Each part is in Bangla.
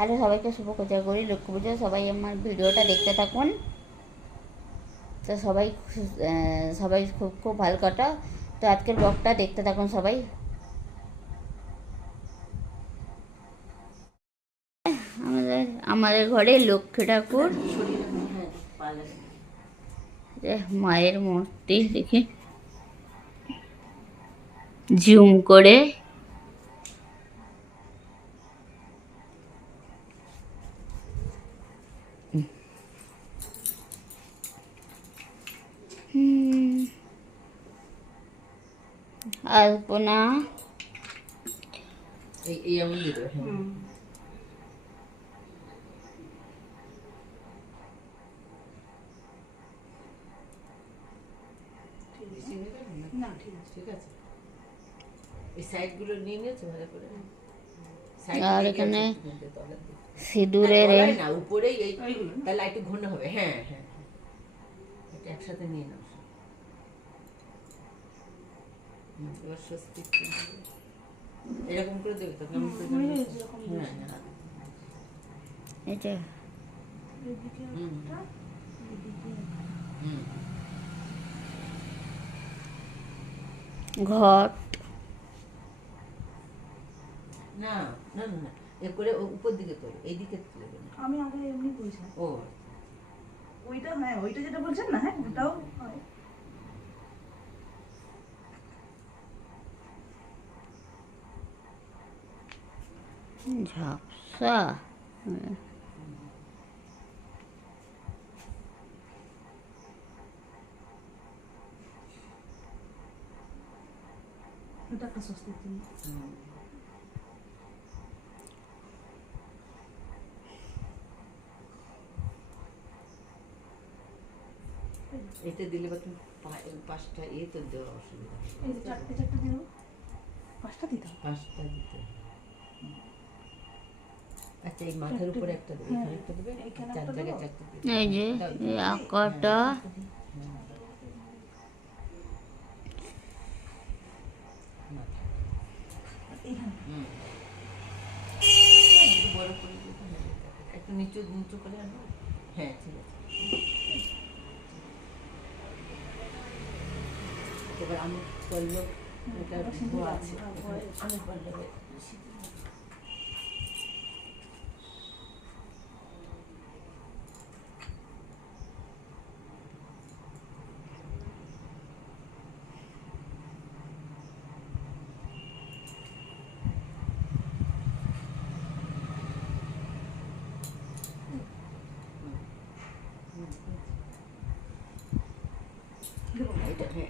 হ্যালো সবাইকে শুভ করি লক্ষ্মী পুজো সবাই আমার ভিডিওটা দেখতে থাকুন। তো সবাই সবাই খুব খুব ভালো কাটাও তো আজকের ব্লগটা দেখতে থাকুন সবাই। আমাদের আমাদের ঘরে লক্ষ্মী ঠাকুর। মায়ের মূর্তি দেখি। জুম করে হুম। আলপনা এই এই এমন দিতে হবে, হ্যাঁ। না ঠিক আছে ঠিক আছে এই সাইডগুলো নিয়ে নিয়েছো ভালো করে। আর এখানে। সিঁদুরের হ্যাঁ, উপরেই এই ওইগুলো। না? তাহলে একটু ঘন হবে। হ্যাঁ হ্যাঁ হ্যাঁ। এটা একসাথে নিয়ে নাও। এবার স্বস্তি এরকম করে দেবে তো কেমন করে এটা ঘট। না না না এ করে উপর দিকে তোলো এইদিকে তুলবে না আমি আগে এমনি করেছিলাম ও। ওইটা হ্যাঁ ওইটা যেটা বলছেন না হ্যাঁ ওটাও হয়। ঝাপসা জন্য হুম। এটা দিলে বা তুমি পা- পাঁচটা এ তো দেওয়া অসুবিধা এই চারটে চারটে দেবো পাঁচটা দিতে হবে পাঁচটা দিতে। আচ্ছা এই মাথার উপরে একটা দেবে এখানে একটা দেবে চার জায়গায় চারটে এই যে এই আঁকাটা মাথা। এইখানে হুম। একটু বড় করে দিতে হবে। একটু নিচু নিচু করে আনব হ্যাঁ ঠিক আছে এবার আমি এটা আছে হ্যাঁ, পল্লবে সিঁদুর দেবো। দেবো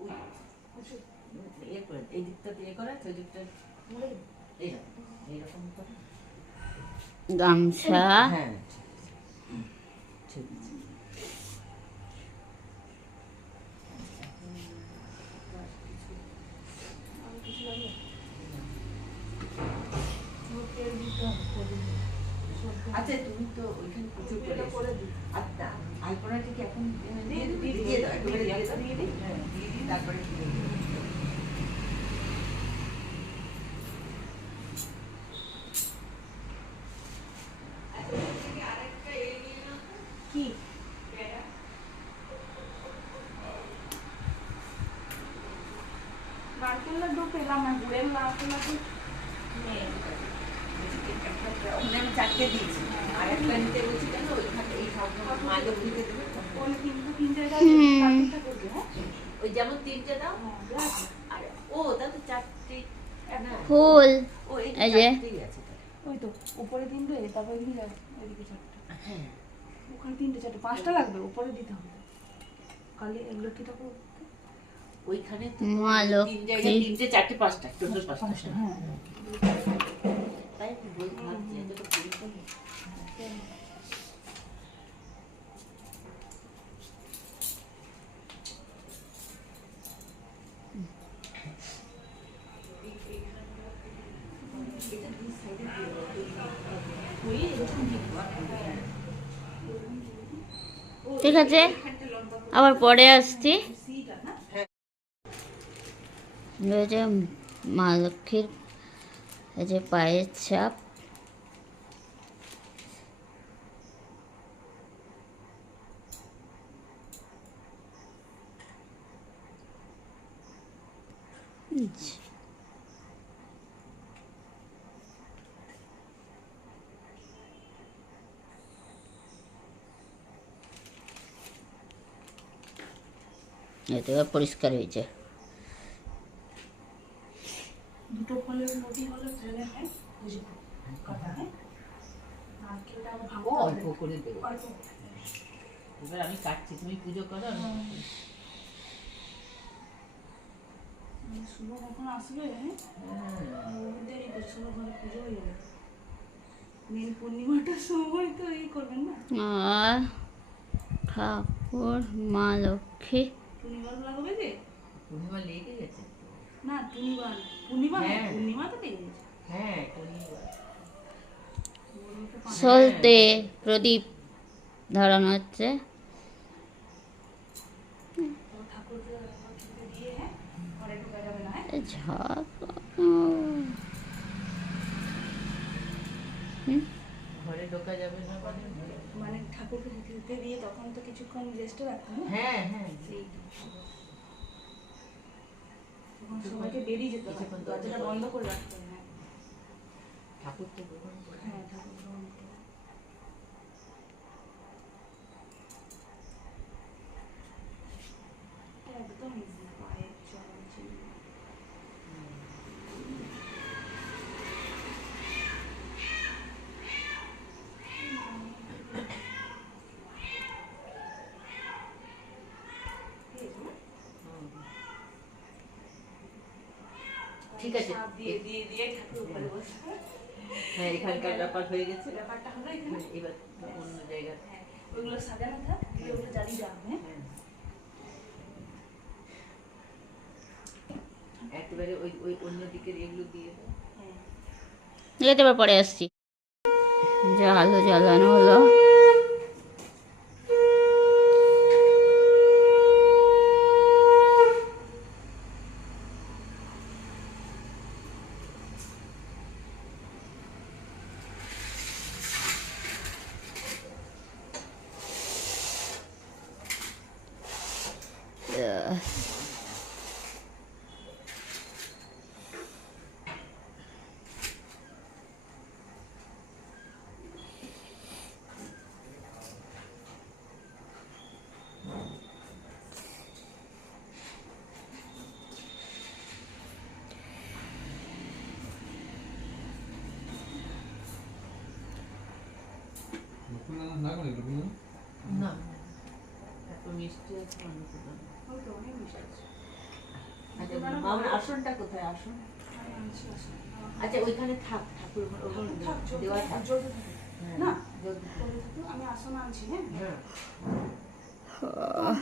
ওই- ইয়ে করে, এই দিকটা দিয়ে করা আছে, ওই দিকটা এইরকম, এইরকম করে। গামছা হ্যাঁ, ঠিক আছে। ঠিক আছে। আর কিছু লাগবে? লোকের দিতে হবে, করে দিতে হবে। সব আচ্ছা তুমি তো ওইখানে প্রচুর করে এটা করে দিই। আচ্ছা কি নারকেল লাড্ডু পেলাম না লাড্ডু চারটে দিয়েছি আর নিতে বলছি কেন? ওইখানে এই সব মা লক্ষ্মীকে দেবে? তো। ওই হ্যাঁ? ওই তিনটে হ্যাঁ, ফুল। এই যে। চারটেই আছে তাহলে। আগে তারপর এদিকে এদিকে চারটে। হ্যাঁ। ওখানে তিনটে চারটে পাঁচটা লাগবে উপরে দিতে হবে। কালি লক্ষ্মী ঠাকুর ওইখানে তো মা তিন জায়গায় তিনটে চারটে পাঁচটা টোটাল পাঁচটা পাঁচটা। হ্যাঁ। তাই বলতে ভাবছি এত তো পুরী তো নেই। ওই এরকম দিতে পারবে। ঠিক আছে? আবার পরে আসছি। মা লক্ষ্মীর যে পায়ের ছাপ। এতে এবার পরিষ্কার হয়েছে। দুটো ফলের রুটি হলে ফেলে হয় বুঝি হ্যাঁ? আর কেউটা আবার ভাঙতে ও হবে অল্প করে দেবো। এবার আমি কাটছি তুমি পুজো করো মানে শুভ কখন আসবে হ্যাঁ? দেরি করছে শুভ পুজো যাবে। পূর্ণিমাটার সময় তো এই করবেন না? আর ঠাকুর মা লক্ষ্মী। পূর্ণিমার লাগবে যে? পূর্ণিমা লেগে গেছে না পূর্ণিমা পূর্ণিমা হ্যাঁ। পূর্ণিমা তো পেয়ে গেছে। হ্যাঁ পূর্ণিমা। সলতে প্রদীপ ধরানো হচ্ছে। হ্যাঁ ঘরে ঢোকা যাবে না হ্যাঁ? এ ঝাঁক ঘরে ঢোকা যাবে না মানে মানে ঠাকুরকে দিয়ে তখন তো কিছুক্ষণ রেস্টে রাখতাম হ্যাঁ হ্যাঁ সেইটা তখন সবাইকে বেরিয়ে যেতে হবে দরজাটা বন্ধ করে রাখতাম হ্যাঁ ঠাকুর তো হ্যাঁ ঠাকুর গ্রহণ করতে একদম ইজি পায়ে চলা চিনি ঠিক আছে। দিয়ে দিয়ে দিয়ে ঠাকুর উপরে বসে। হ্যাঁ এখানকার ব্যাপার হয়ে গেছে। ব্যাপারটা হলো এখানে। এবার অন্য জায়গায় হ্যাঁ সাজানো থাক ওগুলো জ্বালিয়ে যাবে হ্যাঁ হ্যাঁ। একেবারে ওই ওই অন্য দিকের এগুলো দিয়ে হ্যাঁ। এবার পরে আসছি। যে আলো জ্বালানো হলো। না এত মিষ্টি আছে অন্য কোথাও নেই। ওই তো অনেক মিষ্টি আছে আচ্ছা আসনটা কোথায় আসন। আচ্ছা ওইখানে থাক ঠাকুর দেওয়া থাক। হ্যাঁ, না। আমি আসন আনছি হ্যাঁ হ্যাঁ হ্যাঁ?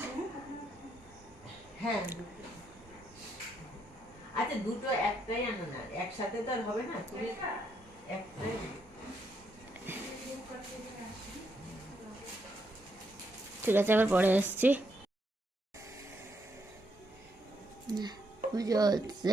হ্যাঁ দুটো। আচ্ছা দুটো একটাই আনো না একসাথে তো আর হবে না তুমি একটাই ঠিক আছে আবার পরে আসছি। পুজো হচ্ছে।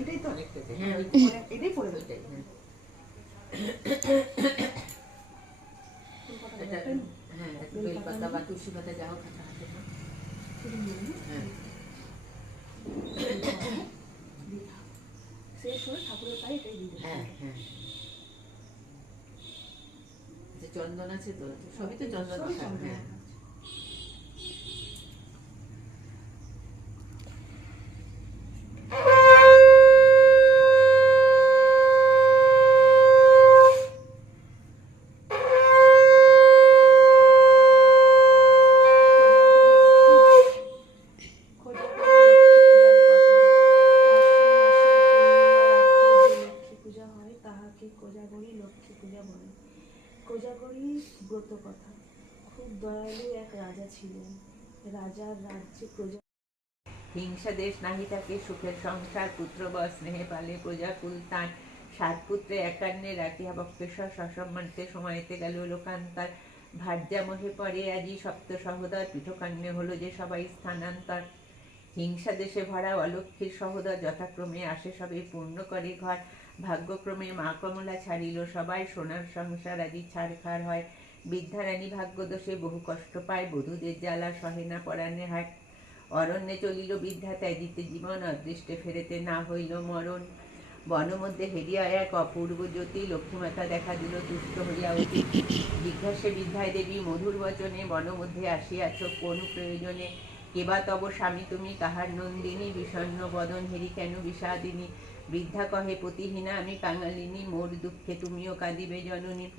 এটাই তো হ্যাঁ এটাই পড়ে হ্যাঁ। হ্যাঁ বেলপাতা বা তুলসী পাতা যা হোক একটা হাতে নাও। শুধু নিয়ে নিই। হ্যাঁ দিয়ে থাক। শেষ হয়ে ঠাকুরের পায়ে এটাই দিয়ে দেবে। হ্যাঁ হ্যাঁ যে চন্দন আছে তো সবই তো চন্দন হ্যাঁ। দেশ নাহি থাকে সুখের সংসার, পুত্র বা স্নেহে পালে প্রজা কুল তান সাত পুত্রে একান্নে রাখিয়া বক্রেশ্বর সসম্মানতে সময়তে গেল লোকান্তর। ভার্যা মোহে পরে আজি সপ্ত সহোদর পৃথকান্যে হলো যে সবাই স্থানান্তর। হিংসা দেশে ভরা অলক্ষীর সহোদর যথাক্রমে আসে সবে পূর্ণ করে ঘর। ভাগ্যক্রমে মা কমলা ছাড়িল সবাই, সোনার সংসার আজি ছাড়খাড় হয়। বিদ্যারানী ভাগ্যদোষে বহু কষ্ট পায়, বধূদের জ্বালা সহে না পরাণে হয়। অরণ্যে চলিল বিদ্যা ত্যাজিতে জীবন, অদৃষ্টে ফেরেতে না হইল মরণ। বন মধ্যে হেরিয়া এক অপূর্ব জ্যোতি, লক্ষ্মীমাতা দেখা দিল তুষ্ট হইয়া অতি জিজ্ঞাসে বিদ্যায় দেবী, মধুর বচনে বন মধ্যে আসিয়াছ কোন প্রয়োজনে? কেবা তব স্বামী তুমি? কাহার নন্দিনী? বিষণ্ণ বদন হেরি কেন বিষাদিনী? বৃদ্ধা কহে, পতিহীনা আমি কাঙালিনী, মোর দুঃখে তুমিও কাঁদিবে জননী।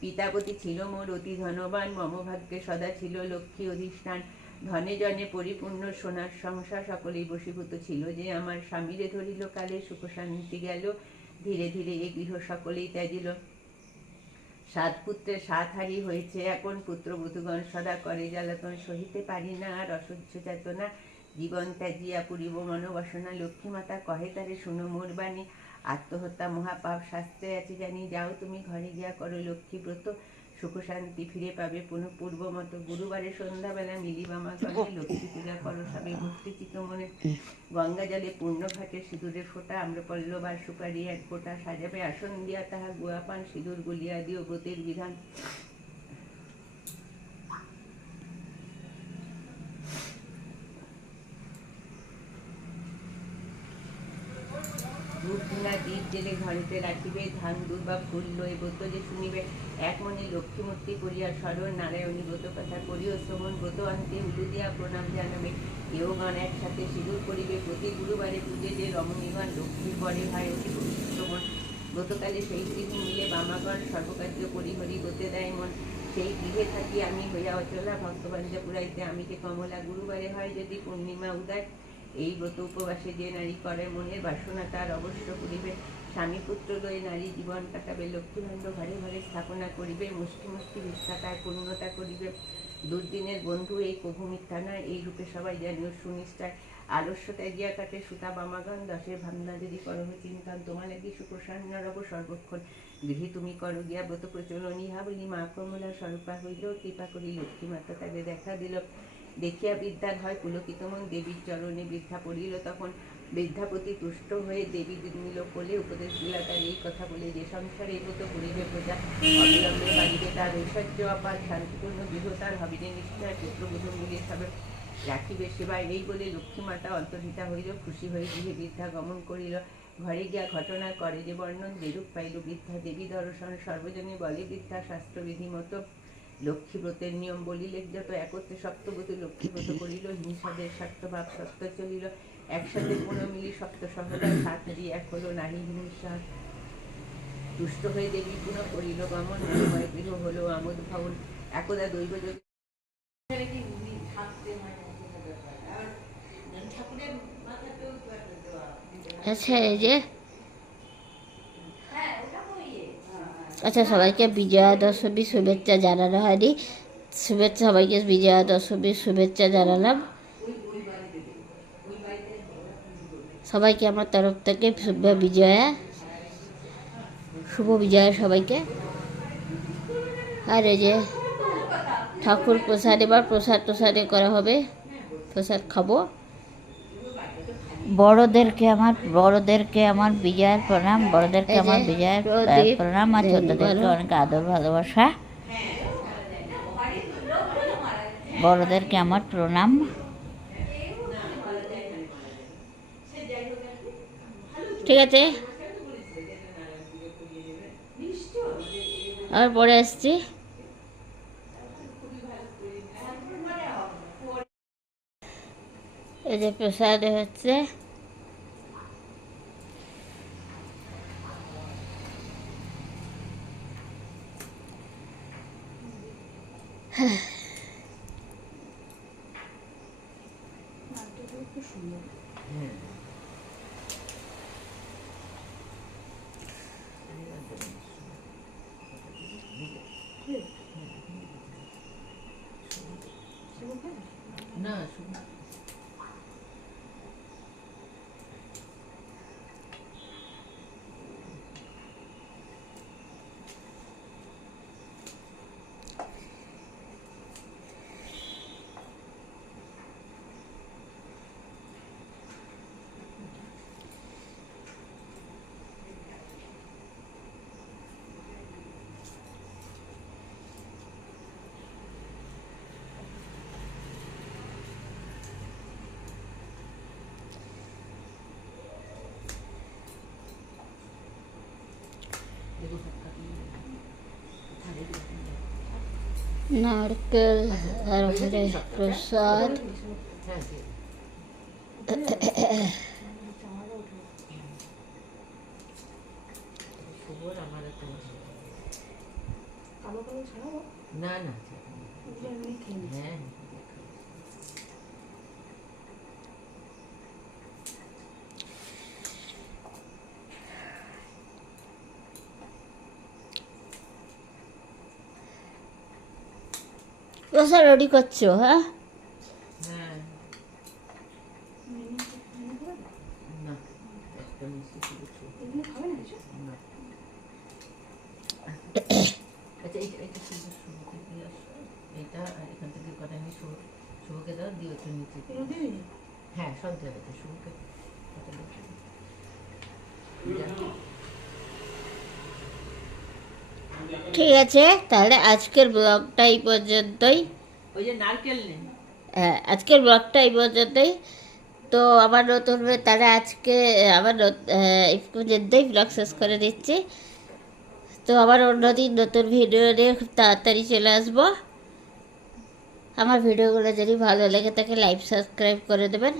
পিতাপতি ছিল মোর অতি ধনবান, মমভাগ্যে সদা ছিল লক্ষ্মী অধিষ্ঠান। ধনে জনে পরিপূর্ণ সোনার সংসার সকলেই বশীভূত ছিল যে আমার স্বামীরে ধরিল কালে সুখ শান্তি গেল, ধীরে ধীরে এ গৃহ সকলেই ত্যাজিল। সাত পুত্রের সাত হারি হয়েছে এখন পুত্রবধূগণ সদা করে জ্বালাতন সহিতে পারি না, আর অসহ্য চেতনা, জীবন ত্যাজিয়া পুরিব মনোবাসনা। লক্ষ্মী মাতা কহে তারে, শুনো মোর বাণী, আত্মহত্যা মহাপাপ শাস্ত্রে আছে জানি, যাও তুমি ঘরে গিয়া করো লক্ষ্মী ব্রত সুখ শান্তি ফিরে পাবে। পুনঃ পূর্ব মতো গুরুবারে সন্ধ্যাবেলা মিলিবামা সঙ্গে লক্ষ্মী পূজা করো সবে ভক্তি চিত মনে গঙ্গা জলে পূর্ণ ঘাটে সিঁদুরের ফোঁটা আম্রপল্লব আর সুপারি এক ফোঁটা সাজাবে আসন দিয়া তাহা গুয়া পান সিঁদুর গুলিয়া দিও ব্রতের বিধান। জেলে ঘরেতে রাখিবে, ধান, দুধ বা ফুল লই ব্রত যে শুনিবে, এক মনে লক্ষ্মীমূর্তি করিয়া স্মরণ, নারায়ণী ব্রত কথা করিও শ্রবণ, ব্রত আনতে উলু দিয়া প্রণাম জানাবে। কেউগণ একসাথে সিঁদুর করিবে প্রতি গুরুবারে পূজে যে রমণীগণ লক্ষ্মীর পরে হয় অতি মন ব্রতকালে সেই গৃহে মিলে বামাগণ সর্বকার্য পরিহরি ব্রতে দেয় মন। সেই গৃহে থাকি আমি হইয়া অচলা ভক্তবাঞ্জা পুরাইতে আমি যে কমলা গুরুবারে হয় যদি পূর্ণিমা উদয়। এই ব্রত উপবাসে যে নারী করে, মনের বাসনা তার অবশ্য করিবে। স্বামী পুত্র লয়ে নারী জীবন কাটাবে লক্ষ্মীভাণ্ড ঘরে ঘরে স্থাপনা করিবে, মুষ্টি মুষ্টি ভিক্ষাতার পূর্ণতা করিবে। দুর্দিনের বন্ধু এই কভু মিথ্যা নয়, এই রূপে সবাই জানিও সুনিষ্ঠায়। আলস্য ত্যাগিয়া কাটে সুতা বামাগণ দশের ভাবনা যদি করহ চিন্তান তোমার লাগি সুপ্রসন্ন রব সর্বক্ষণ। গৃহে তুমি করো গিয়া ব্রত প্রচলন, ইহা বলি মা কমলা স্বরূপা হইল, কৃপা করি লক্ষ্মী মাতা তাকে দেখা দিল। দেখিয়া বিদ্যার হয় পুলকিত মন, দেবীর চরণে বৃদ্ধা পড়িল তখন। বৃদ্ধাপতি তুষ্ট হয়ে দেবী নিল কোলে উপদেশ দিলা তার এই কথা বলে যে সংসারে এগোতো করিবে প্রজা। বাড়িবে তার ঐশ্বর্য অপার শান্তিপূর্ণ গৃহ তার হবিনে নিশ্চয় পুত্রবধূ মিলে সবে রাখিবে। সেবায় এই বলে লক্ষ্মী মাতা অন্তর্হিতা হইল, খুশি হয়ে গৃহে বৃদ্ধা গমন করিল। ঘরে গিয়া ঘটনা করে যে বর্ণন যেরূপ পাইল বৃদ্ধা, দেবী দর্শন সর্বজনে বলে, বৃদ্ধা শাস্ত্রবিধি মতো লক্ষ্মীব্রতের নিয়ম বলিলে যত একত্রে সপ্তবতী লক্ষ্মীব্রত করিল হিংসাদের স্বার্থভাব সত্য চলিল। একসাথে পুনঃ মিলি সপ্ত সহদায় সাত হারি এক হলো নারী হিংসা দুষ্ট হয়ে দেবী পুনঃ করিল গমন ভয় গৃহ হলো আমোদ ভবন একদা দৈব হয় আচ্ছা এই যে আচ্ছা সবাইকে বিজয়া দশমী শুভেচ্ছা জানানো হয়নি। শুভেচ্ছা সবাইকে বিজয়া দশমীর শুভেচ্ছা জানালাম। সবাইকে আমার তরফ থেকে শুভ বিজয়া। শুভ বিজয়া সবাইকে। আর এই যে ঠাকুর প্রসাদ এবার প্রসাদ প্রসাদে করা হবে। প্রসাদ খাব। বড়দেরকে আমার বড়দেরকে আমার বিজয়ের প্রণাম বড়দেরকে আমার বিজয়ের প্রণাম আর ছোটদেরকে অনেক আদর ভালোবাসা। বড়দেরকে আমার প্রণাম। ঠিক আছে? আর পরে আসছি। এই যে প্রসাদ হচ্ছে নাটকগুলো খুব সুন্দর না শুধু নারকেল আর ওখানে প্রসাদ হ্যাঁ দিয়ে শুভর আমার তো কালো কালো ছাড়াবো না না ওগুলো এমনি খেয়ে নিই। হ্যাঁ প্রসাদ রেডি করছ হ্যাঁ মেনু মেনু করে দাও। না একটা মিষ্টি শুধু শুভ। এগুলো খাবে না কিছু না আচ্ছা এইটা এইটা শুধু শুভকে দিয়ে আসো এটা আর এখান থেকে কটা আমি শুভ শুভকে দাও দিয়ে ওটা নিচে দিও। এগুলো দিয়ে দিই হ্যাঁ সব দেবে তো শুভকে কটা দাও। যা। ঠিক আছে তাহলে আজকের ব্লগটা এই পর্যন্তই। ওই যে নারকেল হ্যাঁ আজকের ব্লগটা এই পর্যন্তই। তো আবার নতুন তাহলে আজকে আবার এই পর্যন্তই ব্লগ শেষ করে দিচ্ছি। তো আবার অন্যদিন নতুন ভিডিও নিয়ে খুব তাড়াতাড়ি চলে আসব। আমার ভিডিওগুলো যদি ভালো লাগে তাকে লাইক সাবস্ক্রাইব করে দেবেন।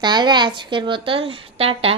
তাহলে আজকের মতন টাটা।